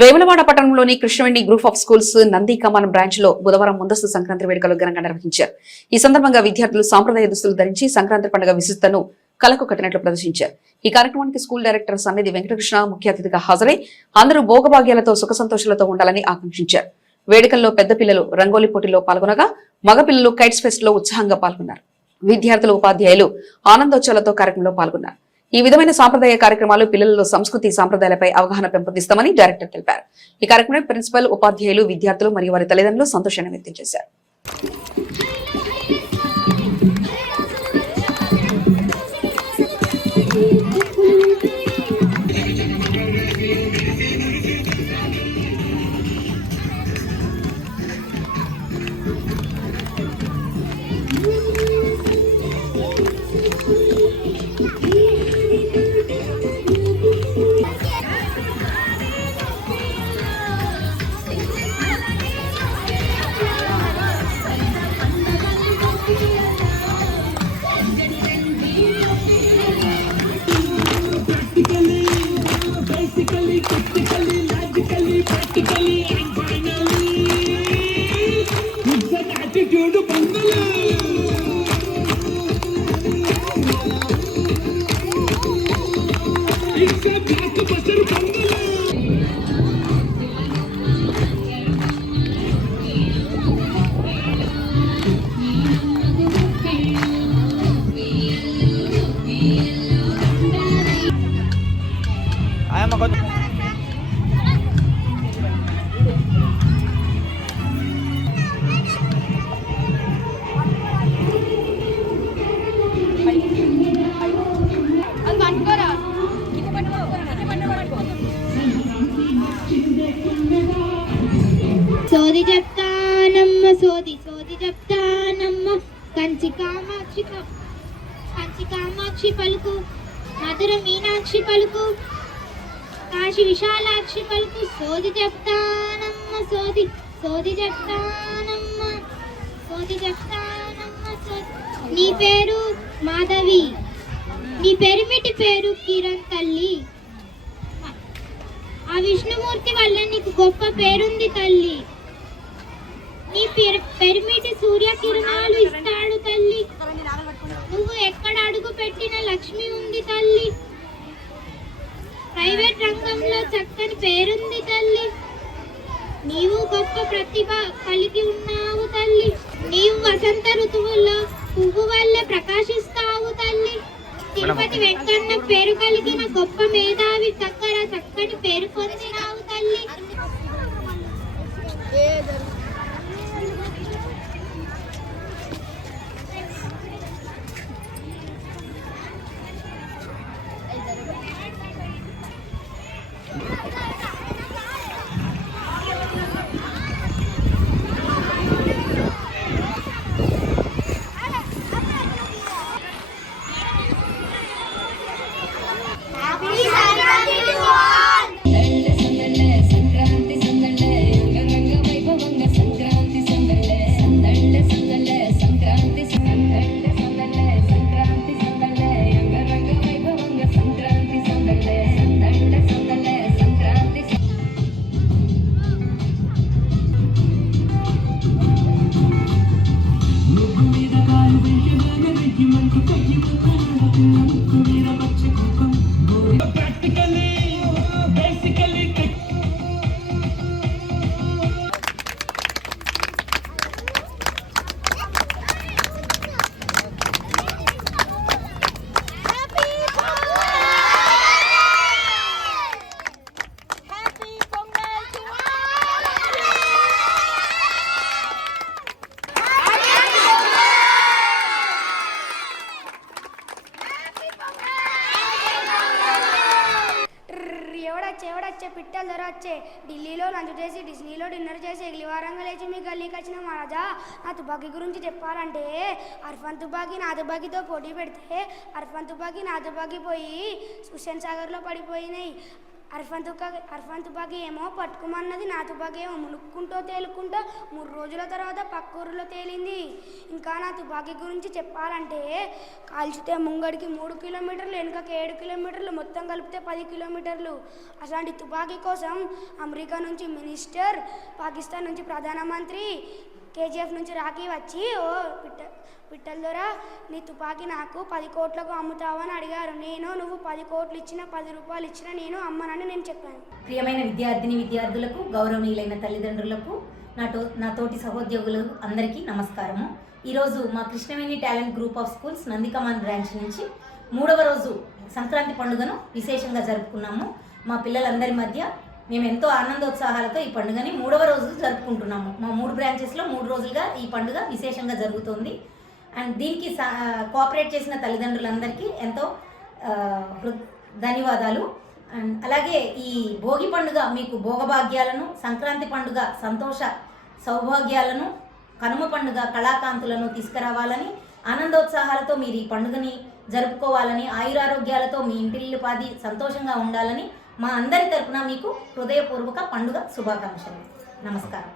వేములవాడ పట్టణంలోని Krishnaveni group of schools Nandi Kaman బ్రాంచ్లో బుధవారం ముందస్తు సంక్రాంతి వేడుకలు ఘనంగా నిర్వహించారు. ఈ సందర్భంగా విద్యార్థులు సాంప్రదాయ దుస్తులు ధరించి సంక్రాంతి పండుగ విశిష్టను కలకు కట్టినట్లు ప్రదర్శించారు. ఈ కార్యక్రమానికి స్కూల్ డైరెక్టర్ సన్నిధి వెంకటకృష్ణ ముఖ్య అతిథిగా హాజరై అందరూ భోగభాగ్యాలతో సుఖ సంతోషాలతో ఉండాలని ఆకాంక్షించారు. వేడుకల్లో పెద్ద పిల్లలు రంగోలీ పోటీలో పాల్గొనగా మగపిల్లలు కైట్స్ ఫెస్ట్లో ఉత్సాహంగా పాల్గొన్నారు. విద్యార్థులు ఉపాధ్యాయులు ఆనందోత్సవాలతో కార్యక్రమంలో పాల్గొన్నారు. ఈ విధమైన సాంప్రదాయ కార్యక్రమాలు పిల్లలలో సంస్కృతి సాంప్రదాయాలపై అవగాహన పెంపొందిస్తామని డైరెక్టర్ తెలిపారు. ఈ కార్యక్రమంలో ప్రిన్సిపల్ ఉపాధ్యాయులు విద్యార్థులు మరియు వారి తల్లిదండ్రులు సంతోషాన్ని వ్యక్తం చేశారు. Ayaw magod. సోది చెప్తానమ్మ సోది సోది చెప్తానమ్మ కంచి కామాక్షి కంచి కామాక్షి పలుకు మధుర మీనాక్షి పలుకు కాశీ విశాలాక్షి పలుకు సోది చెప్తానమ్మ సోది సోది చెప్తానమ్మ సోది చెప్తానమ్మ సోది. నీ పేరు మాధవి. నీ పెరిమిటి పేరు కిరణ్ తల్లి. ఆ విష్ణుమూర్తి వల్ల నీకు గొప్ప పేరుంది తల్లి. నీ పెరిమిటి సూర్య కిరణాలు ఇస్తాడు తల్లి. నువ్వు ఎక్కడ అడుగు పెట్టిన లక్ష్మి ఉంది తల్లి. ప్రైవేట్ రంగంలో చక్కని పేరుంది తల్లి. నీవు గొప్ప ప్రతిభ కలిగి ఉన్నావు తల్లి. నీవు వసంత ఋతువుల్లో పువ్వు వల్లే ప్రకాశిస్తావు తల్లి. తిరుపతి వెంకన్న పేరు కలిగిన గొప్ప మేధావి దగ్గర చక్కటి పేరు పొందినావు you, make you, make you, make you. వచ్చే ఎవడొచ్చే పిట్టలు ధర వచ్చే. ఢిల్లీలో లంచ్ చేసి డిస్నీలో డిన్నర్ చేసి ఎగిలివారంగా లేచి మీ గల్లీకి వచ్చిన మహారాజా నా తుపాకీ గురించి చెప్పాలంటే అర్ఫన్ తుపాకీ నా తుపాకీతో పోటీ పెడితే అర్ఫన్ తుపాకీ నా తుపాకీ పోయి హుస్సేన్ సాగర్లో పడిపోయినాయి. అర్ఫన్ తుపాకి అర్ఫన్ తుపాకి ఏమో పట్టుకోమన్నది నా తుపాకి ఏమో మునుక్కుంటూ తేలుకుంటూ మూడు రోజుల తర్వాత పక్క ఊరిలో తేలింది. ఇంకా నా తుపాకీ గురించి చెప్పాలంటే కాల్చితే ముంగడికి మూడు కిలోమీటర్లు వెనుకకి ఏడు కిలోమీటర్లు మొత్తం కలిపితే పది కిలోమీటర్లు. అలాంటి తుపాకీ కోసం అమెరికా నుంచి మినిస్టర్ పాకిస్తాన్ నుంచి ప్రధానమంత్రి కేజీఎఫ్ నుంచి రాఖీ వచ్చి ఓ పిట్టల్లోరా? ద్వారా నీ తుపాకీ నాకు పది కోట్లకు అమ్ముతావని అడిగారు. నేను నువ్వు పది కోట్లు ఇచ్చిన పది రూపాయలు ఇచ్చిన నేను అమ్మనని నేను చెప్పాను. ప్రియమైన విద్యార్థిని విద్యార్థులకు గౌరవనీయులైన తల్లిదండ్రులకు నా తో నా తోటి సహోద్యోగులకు అందరికీ నమస్కారము. ఈరోజు మా Krishnaveni talent group of schools Nandikaman branch నుంచి మూడవ రోజు సంక్రాంతి పండుగను విశేషంగా జరుపుకున్నాము. మా పిల్లలందరి మధ్య మేము ఎంతో ఆనందోత్సాహాలతో ఈ పండుగని మూడవ రోజు జరుపుకుంటున్నాము. మా మూడు బ్రాంచెస్లో మూడు రోజులుగా ఈ పండుగ విశేషంగా జరుగుతుంది. అండ్ దీనికి సా- కోఆపరేట్ చేసిన తల్లిదండ్రులందరికీ ఎంతో హృ- ధన్యవాదాలు. అండ్ అలాగే ఈ భోగి పండుగ మీకు భోగభాగ్యాలను సంక్రాంతి పండుగ సంతోష సౌభాగ్యాలను కనుమ పండుగ కళాకాంతులను తీసుకురావాలని ఆనందోత్సాహాలతో మీరు ఈ పండుగని జరుపుకోవాలని ఆయురారోగ్యాలతో మీ ఇంటిల్లిపాది సంతోషంగా ఉండాలని మా అందరి తరపున మీకు హృదయపూర్వక పండుగ శుభాకాంక్షలు. నమస్కారం.